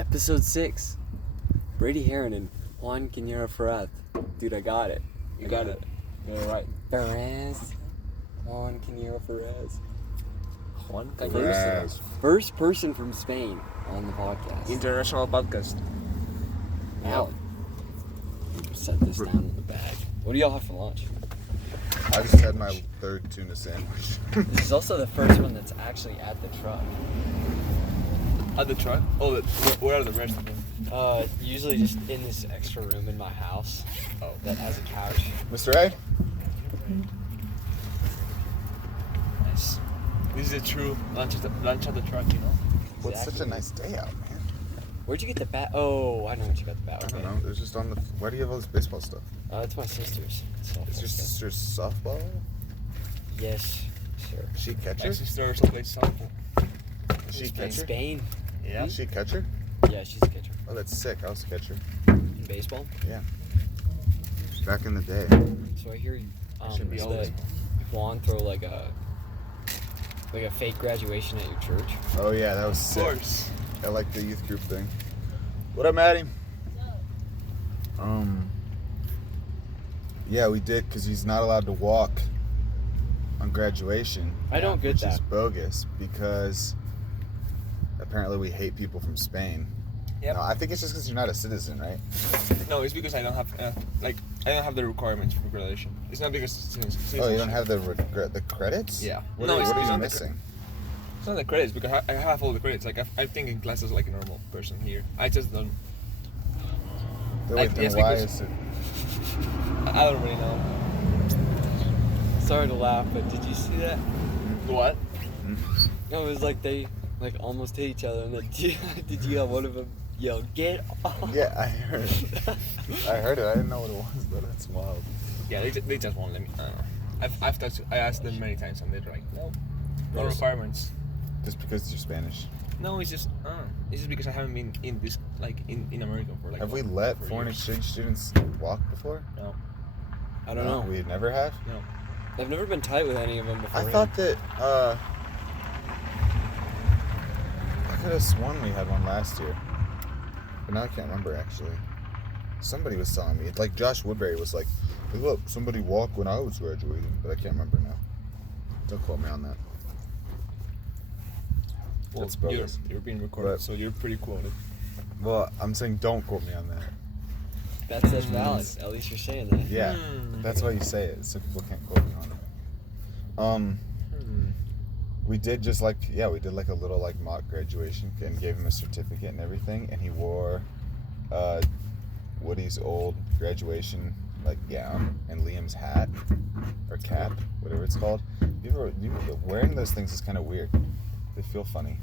Episode 6. Brady Herron and Juan Cañero Ferraz. Dude, I got it. You got it. You're right. Ferraz. Juan Cañero Ferraz. Juan Ferraz. First person from Spain on the podcast. International podcast. Wow. Set this down in the bag. What do y'all have for lunch? I just had my third tuna sandwich. This is also the first one that's actually at the truck. At the truck? Oh, where are the rest of them? Usually just in this extra room in my house. Oh. That has a couch. Mr. A? Nice. This is a true lunch at the truck, you know? What's such a nice day out, man? Where'd you get the bat? Oh, I know what you got the bat. I don't know. It was just on the... Why do you have all this baseball stuff? It's my sister's. Is your sister's softball? Yes, sir. Is she a catcher? My sister also plays softball. Is she a In catcher? Spain. Yeah. Is she a catcher? Yeah, she's a catcher. Oh, that's sick. I was a catcher. In baseball? Yeah. Back in the day. So I hear you. Should be Does always. Juan throw like a fake graduation at your church? Oh, yeah. That was Of sick. course. I like the youth group thing. What up, Maddie? Yeah, we did because he's not allowed to walk on graduation. I don't get which that. is bogus because apparently we hate people from Spain. Yep. No, I think it's just because you're not a citizen, right? No, it's because I don't have I don't have the requirements for graduation. It's not because Oh, you don't have the credits? Yeah. What No, are, it's what are you not the missing? It's not the credits because I have all the credits. Like I think in classes like a normal person here. I just don't. Then Like, wait, then yes, why because- is it? I don't really know. Sorry to laugh, but did you see that? What? No, it was like they almost hit each other, and then did you have one of them yell, "Get off"? Yeah, I heard it. I heard it. I didn't know what it was, though. That's wild. Yeah, they just won't let me. I don't know. I asked them many times, and they're like, no requirements. Just because you're Spanish. No, it's just because I haven't been in this in America for like. Have we let for foreign years. exchange students walk before? No, I don't know. We never have? no. I've never been tight with any of them before. I thought that, I could have sworn we had one last year. But now I can't remember, actually. Somebody was telling me. Like, Josh Woodbury was like, hey, look, somebody walked when I was graduating. But I can't remember now. Don't quote me on that. Well, That's bogus. you're being recorded, But- so you're pretty quoted. Well, I'm saying don't quote me on that. that's valid. At least you're saying that. Yeah, that's why you say it, so people can't quote me on it. We did just like, we did like a little like mock graduation and gave him a certificate and everything, and he wore Woody's old graduation like gown and Liam's hat or cap, whatever it's called. Wearing those things is kind of weird. They feel funny.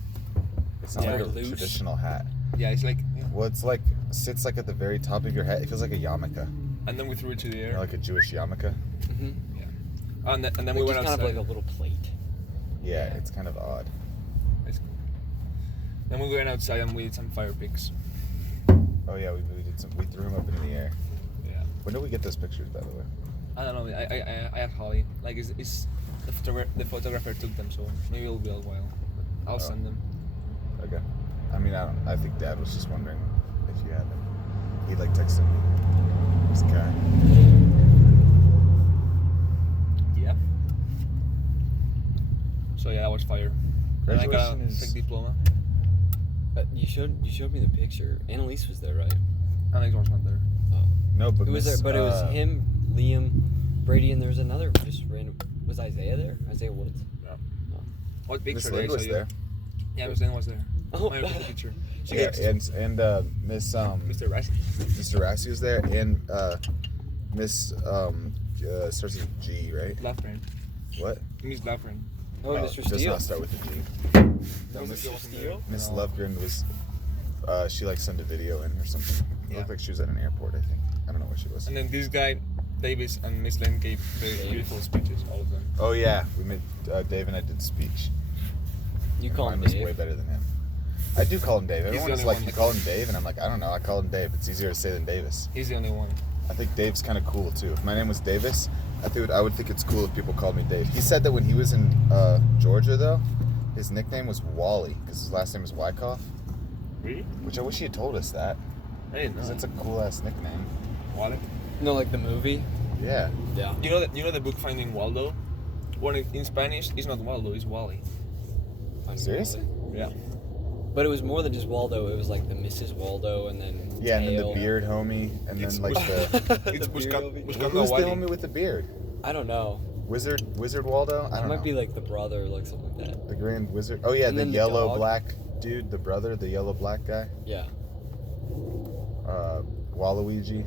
It's not Yeah, like a loose. traditional hat. Yeah, it's like, Well, it's like sits like at the very top of your head. It feels like a yarmulke, and then we threw it to the you air. know, like a Jewish yarmulke. Mm-hmm. And then Like we just went kind outside. of like a little plate. Yeah, it's kind of odd. It's cool. Then we went outside and we did some fire picks. Oh yeah, we did some. We threw him up in the air. Yeah. When did we get those pictures, by the way? I don't know. I asked Holly. Like, it's the photographer took them, so maybe it'll be a while. I'll send them. Okay. I mean, I think Dad was just wondering if you had them. He like texted me. This guy. Yeah. So yeah, that was fire. And I got Graduation a is. fake diploma. You showed me the picture. Annalise was there, right? Alex was not there. No, but It was there, Miss, but it was him, Liam, Brady, and there was another just random. Was Isaiah there? Isaiah Woods. What Miss picture Lynn did I was show you? there. Yeah, Miss Lynn was there. Oh, My picture. She Yeah, gets and Miss Mr. Rassi. Mr. Rassi was there, and Miss starts with G, right? Lafren. What? Miss Lafren. Oh, Mr. Does Steele. not start with a G. No, Mr. Miss Steele? Miss No. Lovegren was. She like sent a video in or something. It Yeah. looked like she was at an airport. I think. I don't know where she was. And then this guy, Davis, and Miss Lynn gave very beautiful speeches, all of them. Oh yeah, we made Dave and I did speech. You call Mine him was Dave. way better than him. I do call him Dave. Everyone the is only like, one you that call calls him Dave, and I'm like, I don't know. I call him Dave. It's easier to say than Davis. He's the only one. I think Dave's kind of cool too. If my name was Davis, I would think it's cool if people called me Dave. He said that when he was in Georgia, though, his nickname was Wally because his last name is Wyckoff. Really? Which I wish he had told us that. I didn't know. Because it's a cool ass nickname. Wally. No, like the movie. Yeah. Yeah. You know the book Finding Waldo? Well, in Spanish, it's not Waldo, it's Wally. Seriously? Yeah. But it was more than just Waldo. It was like the Mrs. Waldo, and then Yeah, and then the Tail. beard homie, and It's then like the. It's The beard homie. Who's Buscando the a Wally. homie with the beard? I don't know. Wizard Waldo? I It don't might know. be like the brother, like something like that. The Grand Wizard. Oh yeah, And the then the yellow dog. black dude, the brother, the yellow black guy. Yeah. Waluigi.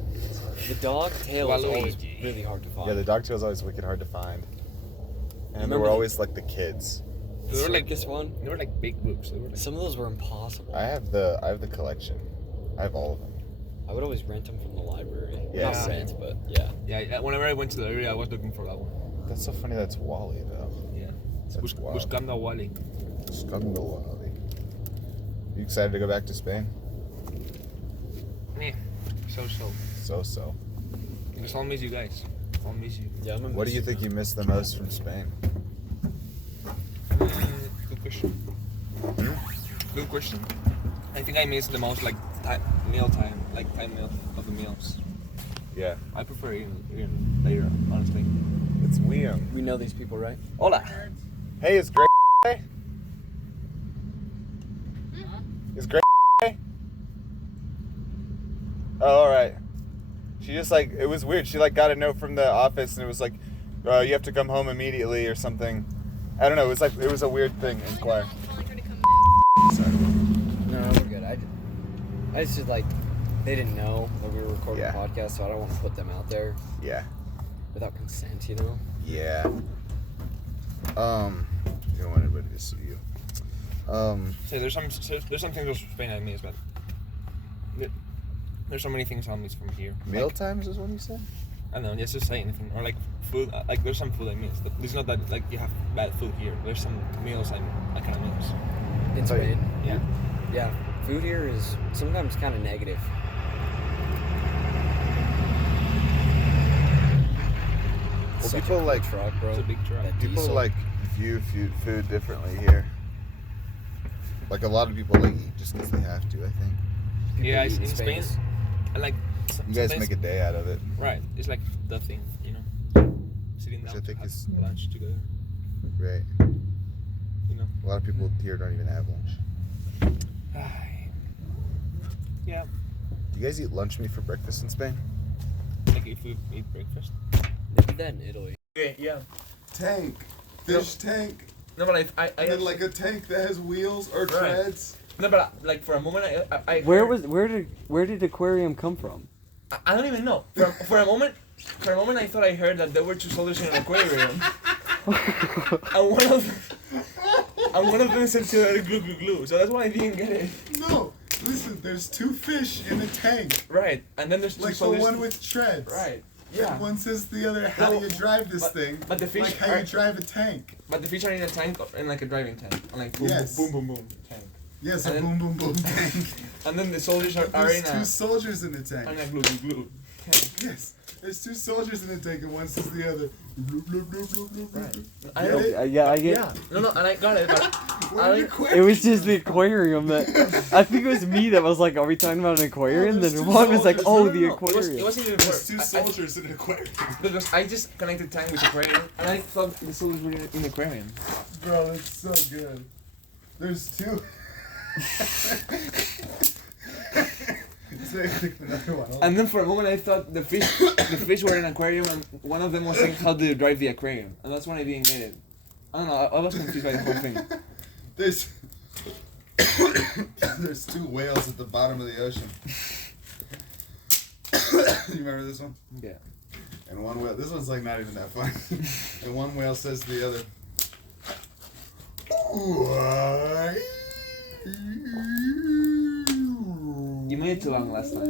The dog tail is always Waluigi. really hard to find. Yeah, the dog tail's always wicked hard to find. And they Remember were the- always like the kids. The They were like circus one. They were like big books. They were like, Some of those were impossible. I have the collection. I have all of them. I would always rent them from the library. Yeah, Not same. rent, but yeah. yeah, whenever I went to the area, I was looking for that one. That's so funny. That's Wally though. Yeah. That's wild. Buscando a Wally. Buscando Wally. You excited to go back to Spain? Yeah. So. So. Because I'll miss you guys. I'll miss you. Yeah, I'm gonna What do miss you it, think man. you missed the most from Spain? Good question. Good question. I think I missed the most like meal time, like time meal of the meals. Yeah. I prefer eating later, honestly. It's Liam. We know these people, right? Hola. Hey, is Greg? Is Greg? Oh, all right. She just like it was weird. She like got a note from the office and it was like, you have to come home immediately or something. I don't know. It was a weird thing. Inquire. Sorry. No, we're good. I just like, they didn't know that we were recording Yeah. a podcast, so I don't want to put them out there Yeah. without consent, you know? Yeah. You don't want anybody to see you. So there's some things from Spain I miss, but there's so many things I'll miss from here. Meal Like, times is what you said? I don't know, just to say anything or like food. Like there's some food I miss. But it's not that like you have bad food here. There's some meals I kind of miss. In So, Spain. Yeah. Yeah. Food here is sometimes kind of negative. Well, Such people a big like- truck, bro. It's a big truck. That People diesel. like view food differently here. Like a lot of people like eat just because they have to. I think People Yeah, eat in Spain, Spain. I like. you guys sometimes- make a day out of it. Right, it's like the thing, you know, sitting Which down I to think have is- lunch together, Right. you know. A lot of people here don't even have lunch. Yeah, Do you guys eat lunch meat for breakfast in Spain? like if we eat breakfast. They did that in Italy. Okay, yeah. Tank. Fish tank. No, but I And then like a tank that has wheels or treads. no, but like for a moment I Where heard- did aquarium come from? I don't even know. For a moment I thought I heard that there were two soldiers in an aquarium, and one of them said to glue glue glue. So that's why I didn't get it. No. Listen, there's two fish in a tank. Right, and then there's two Like the soldiers. one with treads. Right. And Yeah. one says to the other, how No, do you drive this but- thing? but the fish like how are- you drive a tank. But the fish are in a tank, in like a driving tank, and like boom, Yes. boom, boom, boom, boom, tank. Yes, And a then- boom boom boom tank. And then the soldiers are There's in two a soldiers in the tank. glue glue glue. Tank. Yes. There's two soldiers in the tank and one says the other. Bloop, bloop, bloop, bloop, bloop, bloop. Right. Get I it? Yeah, I get. Yeah. No, and I got it, but Where I did like- quit? It was just the aquarium that I think it was me that was like, "Are we talking about an aquarium?" there's Then two Juan was like, soldiers. "Oh, No, the no, no. aquarium." it wasn't even There's two I- soldiers in an aquarium. because I just connected tank with aquarium, and I thought the soldiers were in the aquarium. Bro, it's so good. There's two. Another one. And then for a moment I thought the fish were in an aquarium, and one of them was saying how to drive the aquarium, and that's when I didn't get it. I don't know. I was confused by the whole thing. There's there's two whales at the bottom of the ocean. You remember this one? Yeah. And one whale. This one's like not even that funny. And one whale says to the other. You made it too long last time.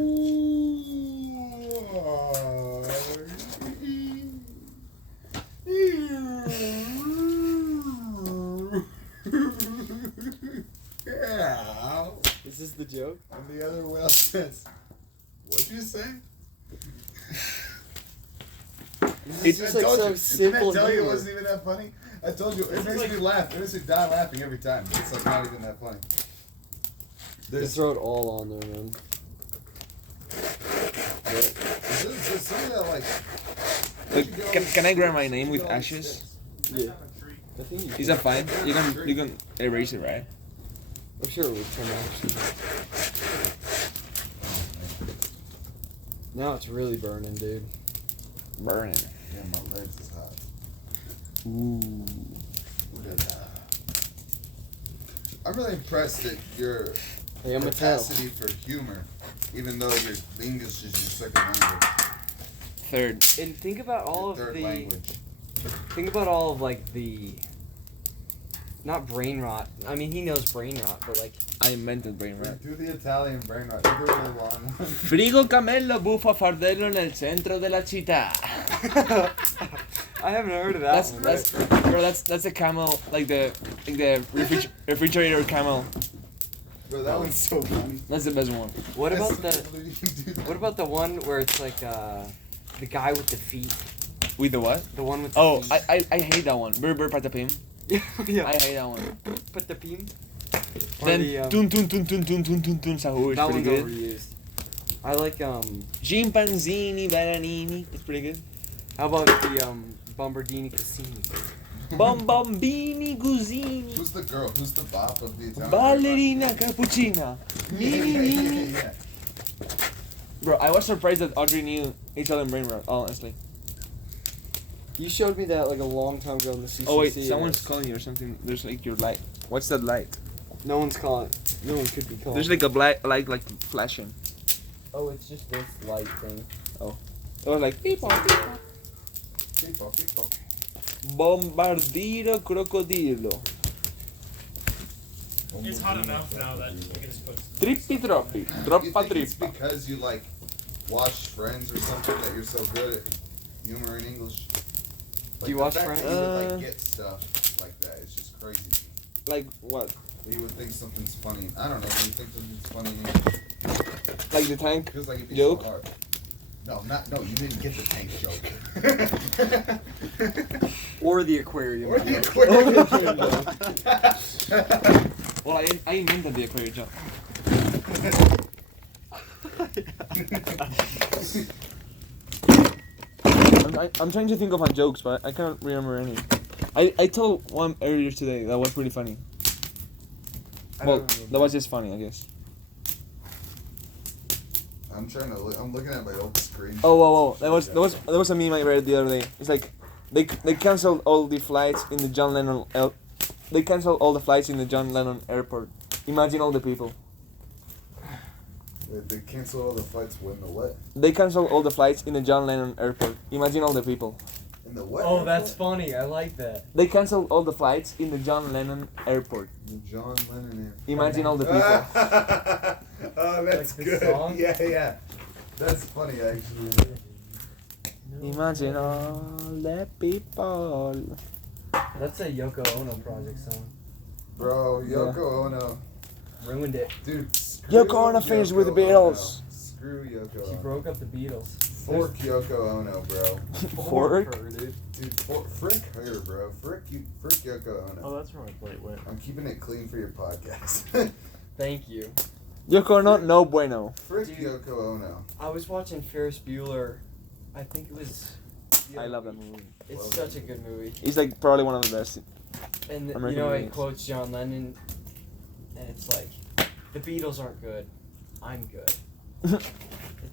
Yeah. Is this the joke? And the other whale says, "What'd you say?" It's just I like told so you. simple. Didn't I tell you it humor. wasn't even that funny? I told you. It makes me laugh. It makes me die laughing every time. But it's like not even that funny. Just throw it all on there, man. There's some that like. Can I grab my name with ashes? Yeah. I think you Is that fine? You can erase it, right? I'm sure it would turn out. Now it's really burning, dude. Burning. Yeah, my legs is hot. Ooh. Look at that. I'm really impressed at your Hey, I'm a tell. capacity for humor, even though your English is your second language. Third. And think about all Your of third the. language. Think about all of like the. Not brain rot. I mean, he knows brain rot, but like. I invented brain rot. Do the Italian brain rot. Do the really long one. Frigo cammello buffa fardello nel centro della città. I haven't heard of that one. That's a camel, like the refrigerator camel. Bro, that one's so funny. That's the best one. What about That's the? literally you do that. What about the one where it's like the guy with the feet? With the what? The one with the Oh, feet. I hate that one. Burr patapim. Yeah. I hate that one. Put the pin. Or Then the, tun tun tun tun tun tun tun tun sahur is that pretty one's good. overused. I like Chimpanzini bananini. It's pretty good. How about the Bombardini Cassini? Bombini guzini. Who's the girl? Who's the bop of the Italian? Ballerina cappuccina. Yeah. Bro, I was surprised that Audrey knew Italian brain rot, honestly. You showed me that like a long time ago in the CCC. Oh wait, and someone's it's- calling you or something. There's like your light. What's that light? No one's calling. No one could be calling. There's like a black light like flashing. Oh, it's just this light thing. It was like beep beep. Beep, beep. Bombardiro crocodilo. It's hot enough now that we can just put. Trippi troppi. You Troppa think it's trippa. because you like watch Friends or something that you're so good at humor in English? Like, you the watch fact Friends? that you would, like, get stuff like that is just crazy. Like what? That you would think something's funny. I don't know. You think something's funny in English? Like the tank? Feels like it'd be Joke? so hard. No, you didn't get the tank joke. Or the aquarium. Or the joke. aquarium. Well, I invented the aquarium joke. I'm trying to think of my jokes, but I can't remember any. I told one earlier today that was pretty funny. Well, that was just funny, I guess. I'm looking at my old screen. Oh, whoa. That was a meme I read the other day. It's like they canceled all the flights in the John Lennon. They canceled all the flights in the John Lennon airport. Imagine all the people. They canceled all the flights when the what? They canceled all the flights in the John Lennon airport. Imagine all the people. In the what? Oh, that's airport? funny. I like that. They canceled all the flights in the John Lennon airport. The John Lennon airport. Imagine all the people. Oh, that's Like the good. song? Yeah. That's funny, actually. Imagine all the people. That's a Yoko Ono project song. Bro, Yoko Ono. Ruined it. Dude, screw Yoko Ono finished with the Yoko Beatles. Ono. Screw Yoko She Ono. broke up the Beatles. Fork Yoko Ono, bro. Fork? her, dude. Dude, frick her, bro. Frick Yoko Ono. Oh, that's where my plate went. I'm keeping it clean for your podcast. Thank you. Yoko Ono, no bueno. Frick Dude. Yoko Ono. I was watching Ferris Bueller. I think it was. I love that movie. It's Love such that a good movie. It's like probably one of the best. And American you know, it movies. quotes John Lennon, and it's like, the Beatles aren't good. I'm good.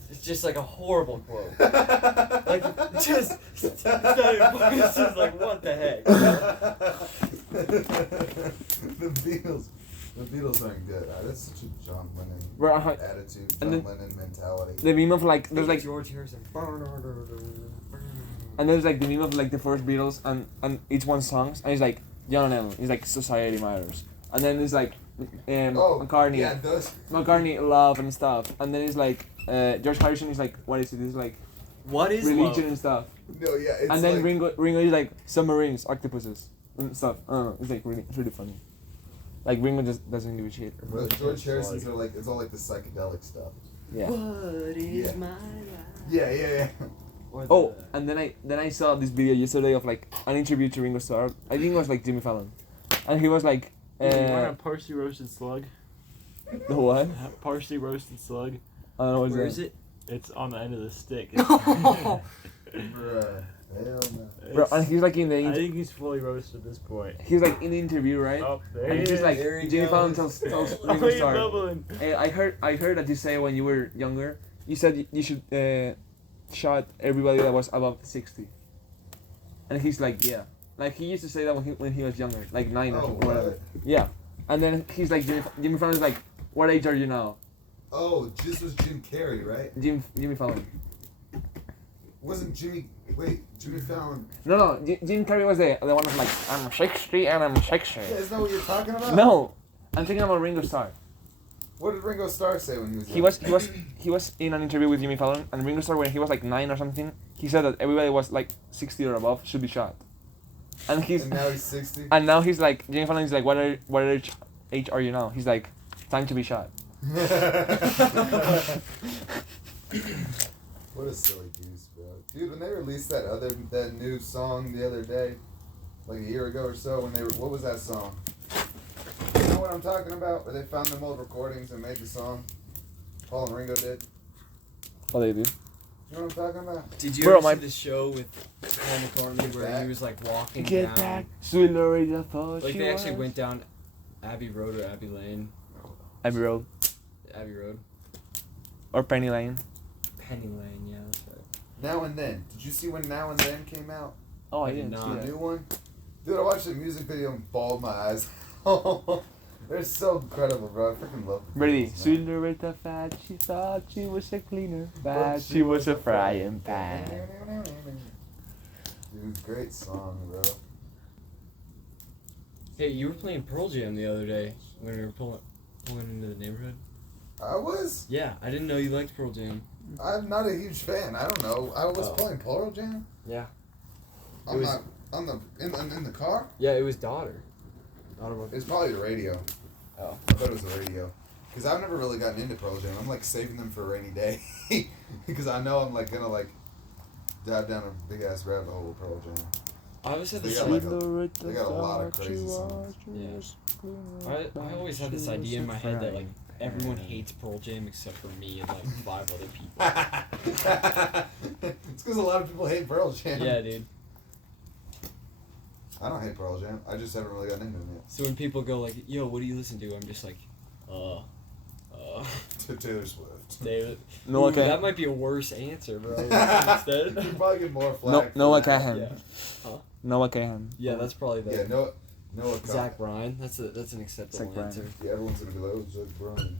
It's just like a horrible quote. Like, it's just it's just like, what the heck? The Beatles aren't good. That's such a John Lennon Bro, attitude, and John then- Lennon mentality. The meme of like there's like George Harrison. and there's like the meme of like the first Beatles and each one's songs and it's like John Lennon. It's like Society Matters. And then it's like McCartney. Yeah, those. McCartney, Love and stuff. And then it's like George Harrison is like, what is it? It's like What is religion love? and stuff. No, yeah, it's And then like, Ringo is like submarines, octopuses and stuff. I don't know. It's like it's really funny. Like Ringo just doesn't give a shit. but George Harrison's are like, it's all like the psychedelic stuff. Yeah. What is Yeah. my life? Yeah. Or Oh, and then I saw this video yesterday of like an interview to Ringo Starr. I think it was like Jimmy Fallon, and he was like, You want a parsley roasted slug? The what? Partially roasted slug. I don't know what's Where that. is it? It's on the end of the stick. Bruh. Hell no. Bro, and he's like in the I think he's fully roasted at this point. he's like in the interview, right? Oh, there And he he's is. like There he Jimmy Fallon goes. tells Oh, Ringo he's Starr. bubbling. Hey, I heard that you say when you were younger, you said you should shot everybody that was above 60. And he's like, yeah. Like he used to say that when he was younger, like 9 or Oh, whatever. what? Yeah. And then he's like Jimmy Fallon is like, what age are you now? Oh, this was Jim Carrey, right? Jimmy Fallon. Wasn't Jimmy Fallon? No, Jim Carrey was the one of like, I'm 60 and I'm 60. Yeah, isn't that what you're talking about? No, I'm thinking about Ringo Starr. What did Ringo Starr say when he was He was in an interview with Jimmy Fallon, and Ringo Starr, when he was like 9 or something, he said that everybody was like 60 or above should be shot. And And now he's 60? and now he's like, Jimmy Fallon is like, what age are you now? He's like, time to be shot. What a silly goose, bro. Dude, when they released that new song the other day, like a year ago or so, what was that song? You know what I'm talking about? Where they found them old recordings and made the song? Paul and Ringo did. What they do? You know what I'm talking about? Did you Bro, ever my- see the show with Paul McCartney where he was like walking Get down? back, sweet Loretta thought Like she they actually was. went down Abbey Road or Abbey Lane. Abbey Road Abbey Road. or Penny Lane. Penny Lane, yeah, that's right. Now and Then. Did you see when Now and Then came out? Oh, I I did didn't see not. The that. new one? Dude, I watched the music video and bawled my eyes. They're so incredible, bro. I freaking love them. Brady, sweet Loretta fat, she thought she was a cleaner. Bad, she was a frying pan. Dude, great song, bro. Hey, you were playing Pearl Jam the other day when we were pulling into the neighborhood. I was? Yeah, I didn't know you liked Pearl Jam. I'm not a huge fan. I don't know. I was Oh. playing Pearl Jam. Yeah. I'm was- not in the car. Yeah, it was daughter. It's probably the radio. Oh. I thought it was the radio. Because I've never really gotten into Pearl Jam. I'm like saving them for a rainy day. Because I know I'm like gonna like dive down a big ass rabbit hole with Pearl Jam. I always had They this got idea. like they got a lot of crazy songs. I always had this idea in my head that like everyone hates Pearl Jam except for me and like 5 other people. It's because a lot of people hate Pearl Jam. Yeah, dude. I don't hate Pearl Jam. I just haven't really gotten into them yet. So when people go like, "Yo, what do you listen to?" I'm just like, To Taylor Swift. David. No, okay. That might be a worse answer, bro. Instead. You probably get more No, flack. Noah for that. Cahan. Yeah. Noah Cahan. Yeah, that's probably the Yeah, Noah Zach Bryan. That's an acceptable Zach Bryan. answer. Yeah, everyone's gonna be like, oh, Zach Bryan.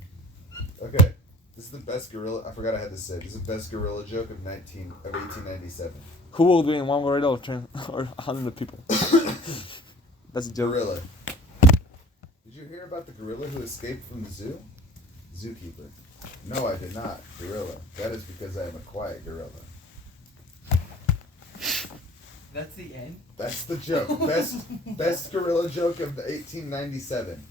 Okay, this is the best gorilla. I forgot I had to say. This is the best gorilla joke of 1897. Who will win, one gorilla or 100 people? That's a joke. Gorilla. Did you hear about the gorilla who escaped from the zoo? Zookeeper. No, I did not. Gorilla. That is because I am a quiet gorilla. That's the end. That's the joke. Best gorilla joke of the 1897.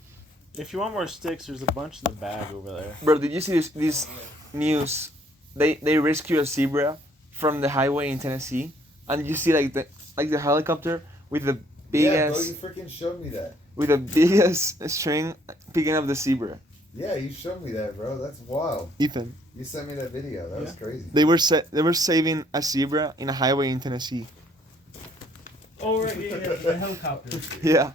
If you want more sticks, there's a bunch in the bag over there. Bro, did you see this news? They rescue a zebra from the highway in Tennessee, and you see like the helicopter with the Yeah, bro, biggest you freaking showed me that. with the biggest string picking up the zebra. Yeah, you showed me that, bro. That's wild. Ethan, You sent me that video. That was crazy. they were saving a zebra in a highway in Tennessee. Oh, right, yeah, the helicopter. Yeah.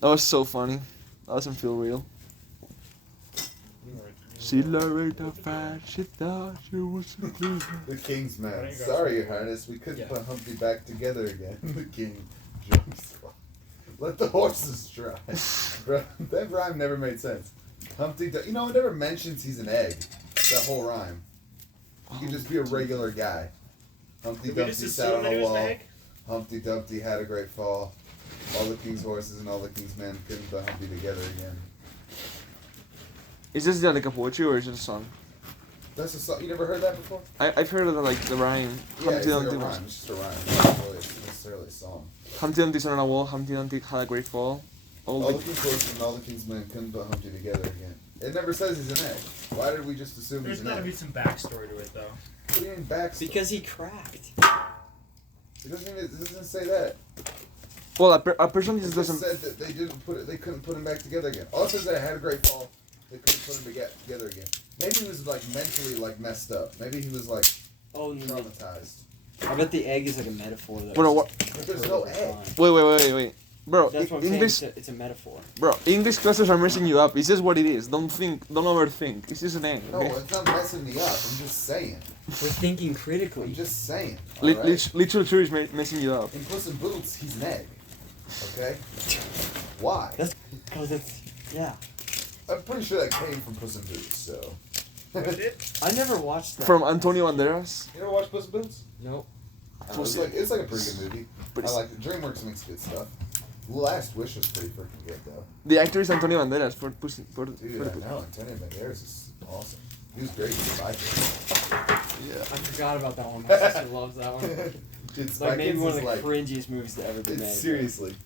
That was so funny. That doesn't feel real. She Loretta fat, she thought she was a cleaner. The King's man. I think Sorry, Your Highness. We couldn't Yeah. put Humpty back together again. The King jumps. Let the horses try. Bro, that rhyme never made sense. Humpty, it never mentions he's an egg. That whole rhyme. He could just be a regular guy. Humpty Did we Dumpty just sat assume on that he a was an wall. egg? Humpty Dumpty had a great fall. All the king's horses and all the king's men couldn't put Humpty together again. Is this like a poetry or is it a song? That's a song. You never heard that before? I've heard of like the rhyme. Yeah, it's Humpty like a Dumpty rhyme. It's just a rhyme. It's not really necessarily a song. Humpty Dumpty sat on a wall. Humpty Dumpty had a great fall. All the king's horses and all the king's men couldn't put Humpty together again. It never says he's an egg. Why did we just assume There's he's an gotta be egg? some backstory to it, though. What do you mean backstory? Because he cracked. It doesn't say that. Well, a person It just just doesn't. said that they couldn't put him back together again. All it says that I had a great fall. They couldn't put him together again. Maybe he was like mentally like messed up. Maybe he was like Oh no. traumatized. I bet the egg is like a metaphor though. Bro, what? But there's no egg. Wait. Bro, That's what I'm English, saying. It's a metaphor. bro, English classes are messing you up. It's just what it is. Don't overthink. It's just an egg. No, Okay? it's not messing me up. I'm just saying. We're thinking critically. I'm just saying. Li- alright? Literature is messing you up. In Puss in Boots, he's an egg. Okay? Why? That's because it's yeah. I'm pretty sure that came from Puss in Boots, so. I never watched that. From Antonio Banderas. You ever watch Puss in Boots? Nope. It's like a pretty good movie. But I it's- like it. DreamWorks makes good stuff. Last Wish was pretty freaking good though. The actor is Antonio Banderas for Pussy. Dude, I know. Antonio Banderas is awesome. He was great in Spy Kids. Yeah. I forgot about that one. My sister loves that one. Dude, Spy Like maybe Kids one of is the like. cringiest movies to ever be made. Seriously.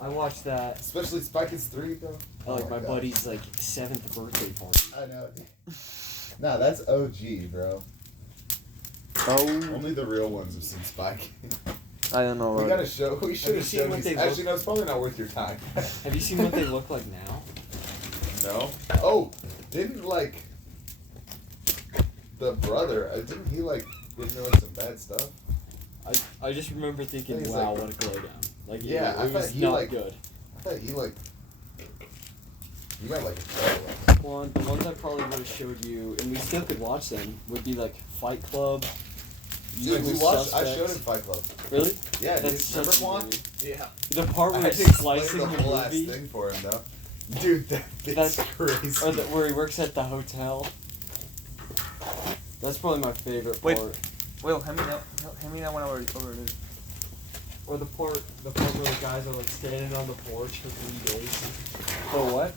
I watched that Especially Spy Kids 3 though. at like my God. buddy's like 7th birthday party. I know. Nah, that's OG, bro. Oh, Only the real ones have seen Spy Kids. I don't know. We About gotta show. We should you have seen shown what these. they Actually, no, it's probably not worth your time. Have you seen what they look like now? No. Oh, didn't like the brother? Didn't he like get into like some bad stuff? I just remember thinking, He's wow, like- what a go down. Like Yeah, it I was thought he, not like- good. I thought he like. You got like a trouble. One, the ones I probably would have showed you, and we still could watch them, would be like Fight Club. Dude, we Usual watched. I Suspects. showed him Fight Club. Really? Yeah, dude. That's Remember such a Juan? movie. Yeah. The part I where had he's to explain slicing the the whole ass movie, thing for him though. Dude, that's crazy. or where he works at the hotel. That's probably my favorite Wait. part. Well, hand me that one over there. Or the part where the guys are like standing on the porch for 3 days. Oh, what?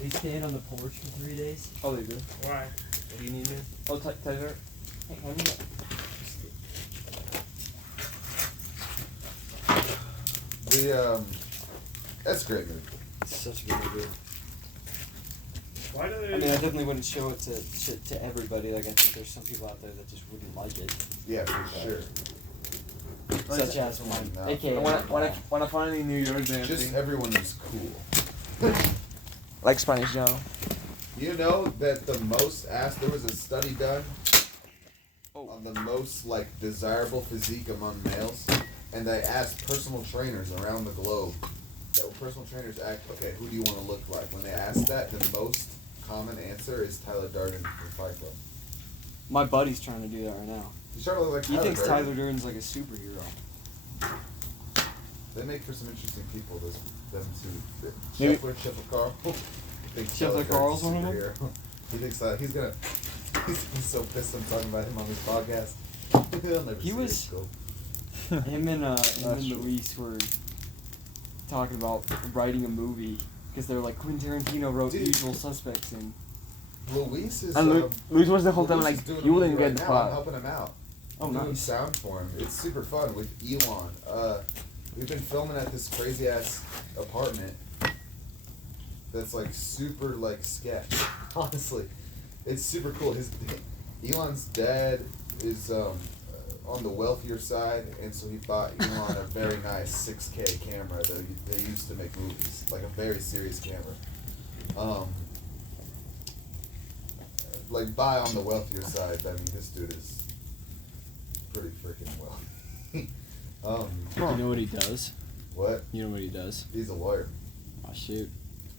They stand on the porch for 3 days. Oh, they do. Why? What do you need, man? Oh, Tyler. Hey, hand me that. That's a great movie. It's such a good movie. Why do I they? mean, I definitely wouldn't show it to everybody. Like I think there's some people out there that just wouldn't like it. Yeah, for sure. Such as one, No. aka. Wanna find any New York dance Just thing? everyone is cool. Like Spanish Joe. You know that the most asked, there was a study done Oh. on the most like desirable physique among males, and they asked personal trainers around the globe. That personal trainers act, okay, who do you want to look like? When they asked that, the most common answer is Tyler Durden from Fight Club. My buddy's trying to do that right now. He's trying to look like He thinks Durden. Tyler Durden's like a superhero. They make for some interesting people. Them two. Maybe- Scheffler Carl. Thinks Scheffler Tyler Durden's Carl's a one of them? superhero. He thinks that he's gonna. He's so pissed I'm talking about him on this podcast. He'll never He see was- it, so. Him and That's true. Luis were talking about writing a movie because they're like Quentin Tarantino wrote Dude. Usual Suspects and Luis is. And Luis was the whole time Luis like, is doing you a wouldn't movie get right the now. part. I'm helping him out. oh Doing nice. sound for him. It's super fun with Elon. We've been filming at this crazy ass apartment. That's like super like sketch. Honestly, it's super cool. Elon's dad is on the wealthier side, and so he bought Elon a very nice 6K camera that they used to make movies, like a very serious camera. Like buy on the wealthier side. I mean, this dude is pretty freaking wealthy. You know what he does? What? You know what he does? He's a lawyer. Oh shoot.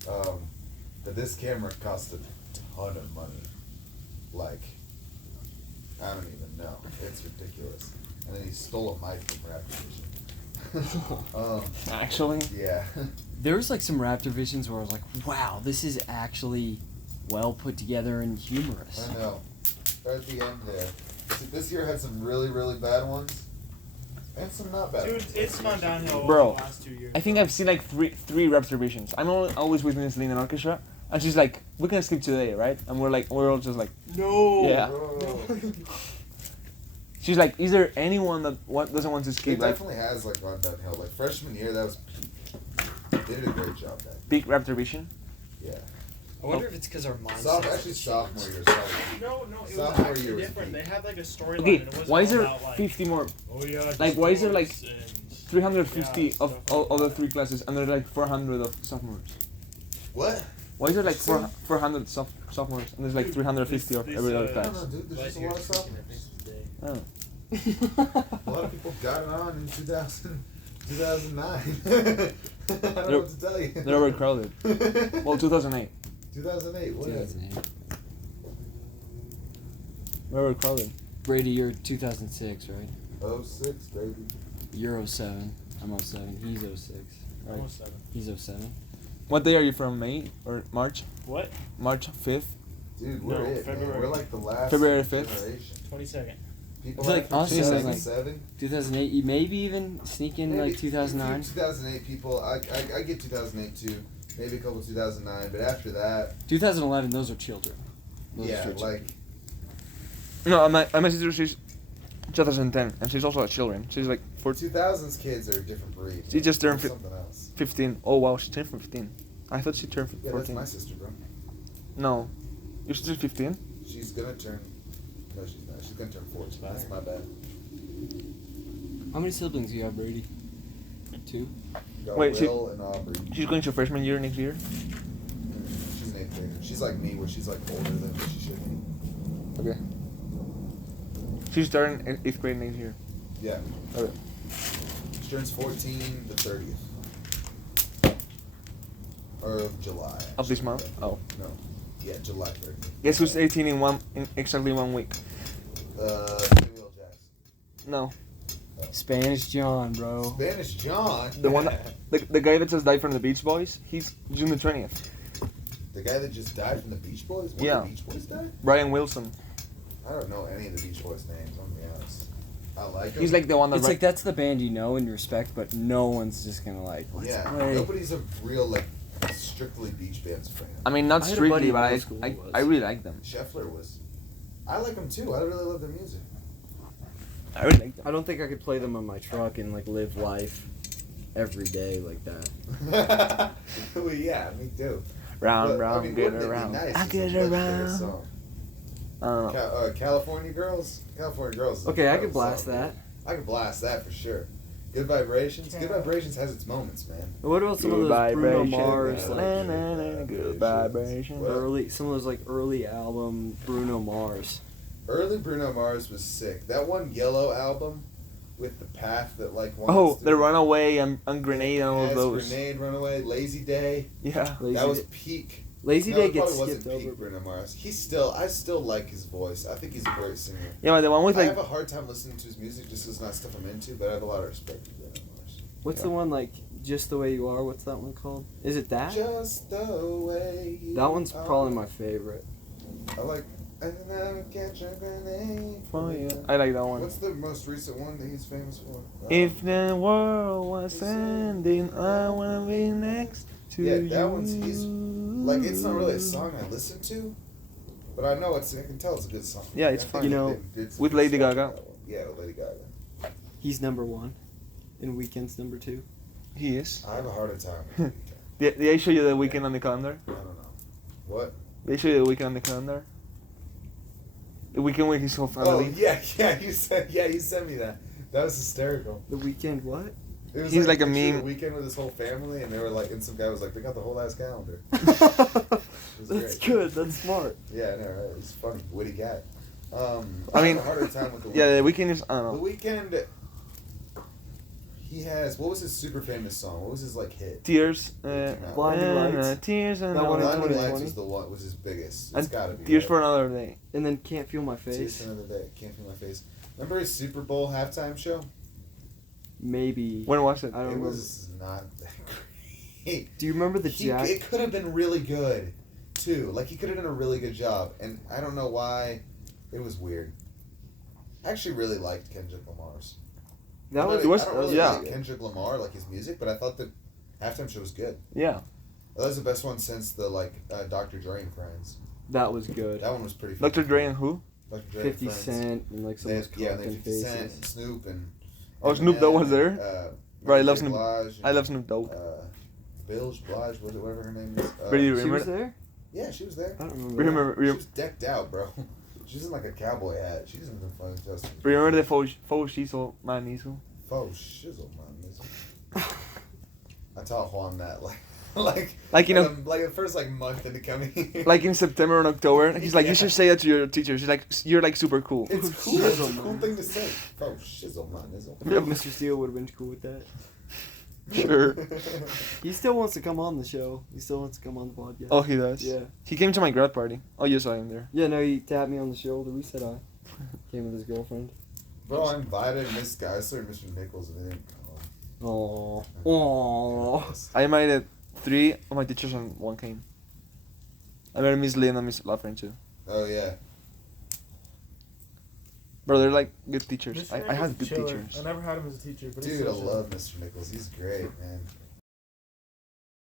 But this camera cost a ton of money. Like, I don't even know. It's ridiculous. And then he stole a mic from Raptor Vision. Actually. Yeah. There's like some Raptor Visions where I was like, wow, this is actually well put together and humorous. I know. Right at the end there. See, this year had some really, really bad ones. And some not bad Dude, ones. it's gone downhill Bro, over the last 2 years. I think I've seen like three Raptor Visions. I'm always with Miss Lynn in orchestra, and she's like, "We can sleep today, right?" And we're all just like, No. Yeah. Bro. she's like, "Is there anyone that doesn't want to It sleep?" Like, definitely has like gone downhill. Like freshman year, that was peak. They did a great job that. big Raptor Vision. Yeah. I wonder if it's because our minds. Actually, sophomore year. Sorry. No, it was Sophomore year actually was different. peak. They had like a storyline. Okay, and it wasn't why is all there about, like, 50 more? Oh yeah. Like, why is there, like, sports and- 350 Yeah, of stuff all like other that. 3 classes, and there are like 400 of sophomores. What? Why is there like So- 400 sophomores, and there's like 350 of every other I class? don't know, dude. There's just a lot of sophomores. Oh. A lot of people got it on in 2009. I don't know what to tell you. They're overcrowded. Well, 2008. 2008. What? 2008. They're overcrowded. Brady, you're 2006, right? 06, baby. You're 07. I'm 07. He's 06. Right? Almost 7. He's 07. What day are you from? May or March? What? March 5th. Dude, we're No, it. Man. February. We're like the last February 5th. generation. 22nd. People I feel like us, it was like- 2007. 2008. Maybe even sneak in like 2009. 2008 people. I get 2008 too. Maybe a couple 2009, but after that, 2011. Those are children. Those are yeah, children. like No, my sister, she's 2010, and she's also a children. She's like 14, 2000s kids are a different breed. She just turned They're something else. 15. Oh wow, she turned 15. I thought she turned Yeah, that's 14. my sister, bro. No, your sister's 15. She's gonna turn. No, she's not. She's gonna turn 14. That's my bad. How many siblings do you have, Brady? 2. You got Wait, Will and Aubrey. She's going to freshman year next year. She's an 8th grader. She's like me, where she's like older than what she should be. Okay. She's starting in 8th grade next year. Yeah. Okay. She turns 14 the 30th. Or of July. Of this actually. month? Oh. No. Yeah, July 30th. Guess who's 18 in exactly 1 week? Samuel Jackson. No, Spanish John, bro. Spanish John. the one that, the guy that just died from the Beach Boys. He's June the 20th. The guy that just died from the Beach Boys? When Yeah. the Beach Boys died? Brian Wilson. I don't know any of the Beach Boys names, I'm gonna be honest. I like him. He's like the one that. It's like that's the band you know and you respect, but no one's just gonna like. Let's Yeah, play. nobody's a real, like, strictly Beach Bands fan. I mean, not I had a strictly, buddy in but middle school who was. I really like them. Scheffler was. I like them too. I really love their music. I really like them. I don't think I could play them on my truck and like live life every day like that. Well, yeah, me too. Round, But, round, I mean, get wouldn't it be around. nice I if get it's a legendary around. song? I don't know. California Girls? California Girls is an Okay, I could incredible blast song, that. man. I could blast that for sure. Good Vibrations? Good Vibrations has its moments, man. What about some of Good those Bruno vibration, Mars, yeah. like na, na, na, good vibration. What? some of those like early album Bruno Mars? Early Bruno Mars was sick. That one Yellow album with the path that like Oh, to- the Runaway and Grenade and all Yes, of those. Grenade, Runaway, Lazy Day. Yeah. Lazy That was Day, peak. Lazy No, Day it gets probably wasn't skipped peak over. Bruno Mars. I still like his voice. I think he's a great singer. Yeah, but the one with I like have a hard time listening to his music just 'cause it's not stuff I'm into, but I have a lot of respect for Bruno Mars. What's the one like Just the Way You Are? What's that one called? Is it that? Just the way you That one's are. probably my favorite. I like. And I'll catch a grenade for you. I like that one. What's the most recent one that he's famous for? If the world was ending, I wanna be next to Yeah, you. that one's like it's not really a song I listen to, but I know I can tell it's a good song. Yeah, it's I think fun. You know, they did some with good Lady stuff Gaga. with that one. Yeah, with Lady Gaga. He's number 1, and Weekend's number 2. He is. I have a harder time. with Did I show you the weekend on the calendar? I don't know. What? Did I show you the weekend on the calendar? The weekend with his whole Oh family. yeah, you sent me that. That was hysterical. The Weekend what? It was He's like a picture of meme. The weekend with his whole family, and they were like, and some guy was like, they got the whole ass calendar. It was That's great. good. That's smart. Yeah, I know, right? It was funny, witty cat. I I mean, have a harder time with the Yeah, the weekend. weekend is. I don't The know. weekend. He has what was his super famous song? What was his like hit? Tears. Blinding Lights. Tears and That one in Blinding 2020. Lights was the one was his biggest. It's And gotta be. Tears right? for Another Day. And then Can't Feel My Tears Face. for Another Day. Can't feel my face. Remember his Super Bowl halftime show? Maybe. When was it? I don't It remember. was not that great. Do you remember the Jack? It could have been really good, too. Like he could have done a really good job, and I don't know why. It was weird. I actually really liked Kendrick Lamar's. That I was. don't was- really yeah. like Kendrick Lamar, like his music, but I thought the halftime show was good. Yeah. That was the best one since the Dr. Dre and Friends. That was good. That one was pretty. Dr. Dre and who? Dr. Dre 50 and Friends. Cent and like some They of those had, yeah, they Compton had 50 Cent, faces. Snoop, and Oh, Snoop Dogg was there? Bro, I love Snoop. Blige, I love Snoop Dogg. Blige, whatever her name is. Pretty She Remember? was there. Yeah, she was there. I don't remember. Remember, She was decked out, bro. She's in like a cowboy hat. She's even fun Justin. remember the faux shizzle manizo? Faux shizzle, man. I taught Juan that, like the first like month into coming here. Like in September and October. He's like, you should say that to your teacher. She's like, you're like super cool. It's cool. It's a cool thing to say. Faux shizzle, man. I feel like Mr. Steele would have been cool with that. Sure. He still wants to come on the show. He still wants to come on the podcast. Oh, he does? Yeah. He came to my grad party. Oh, yes, I am there. Yeah, no, he tapped me on the shoulder. We said I came with his girlfriend. Bro, I invited Miss Geisler and Mr. Nichols and they didn't come. Oh. Oh. I invited 3 of my teachers and 1 came. I met Miss Lynn and Miss Laughrin too. Oh yeah. Bro, they're like good teachers. Mr. I had Nichols good is chiller. teachers. I never had him as a teacher, but he's Dude, I so chill. love Mr. Nichols. He's great, man.